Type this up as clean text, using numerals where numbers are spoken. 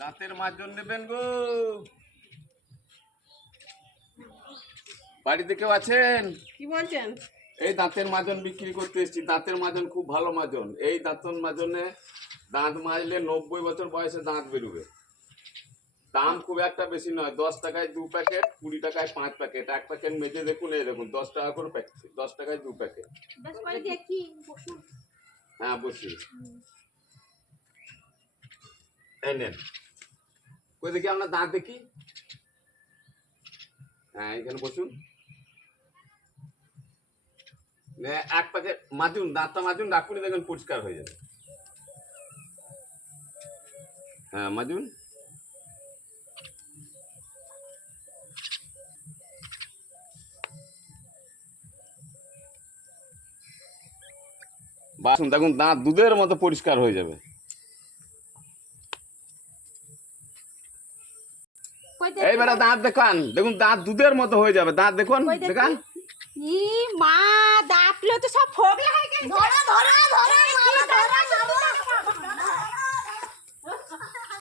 দাঁতের মাজন নেবেন গো? বাড়িতে কেউ আছেন? কি বলছেন? এই দাঁতের মাজন বিক্রি করতে এসেছি। দাঁতের মাজন খুব ভালো মাজন। এই দাঁতের মাজনে দাঁত মাজলে 90 বছর বয়সে দাঁত বেরোবে। দাম খুব একটা বেশি নয়, 10 টাকায় 2 প্যাকেট, 20 টাকায় 5 প্যাকেট। এক প্যাকেট মেজে দেখুন, এই দেখুন 10 টাকা করে প্যাকেট, 10 টাকায় 2 প্যাকেট। হ্যাঁ বসি, এই নেন। কই দেখি আপনার দাঁত দেখি। হ্যাঁ এখানে বসুন। এক প্যাকেট মাজুন, দাঁতটা মাজুন, রাখুন, দেখুন পরিষ্কার হয়ে যাবে। হ্যাঁ মাজুন। বাসুন, দেখুন দাঁত দুধের মতো পরিষ্কার হয়ে যাবে। এইবারে দাঁত দেখান, দেখুন দাঁত দুধের মতো হয়ে যাবে। দাঁত দেখুন, দেখান। ই মা, দাঁতগুলো তো সব ফোগলা হয়ে গেছে। ধরো ধরো ধরো।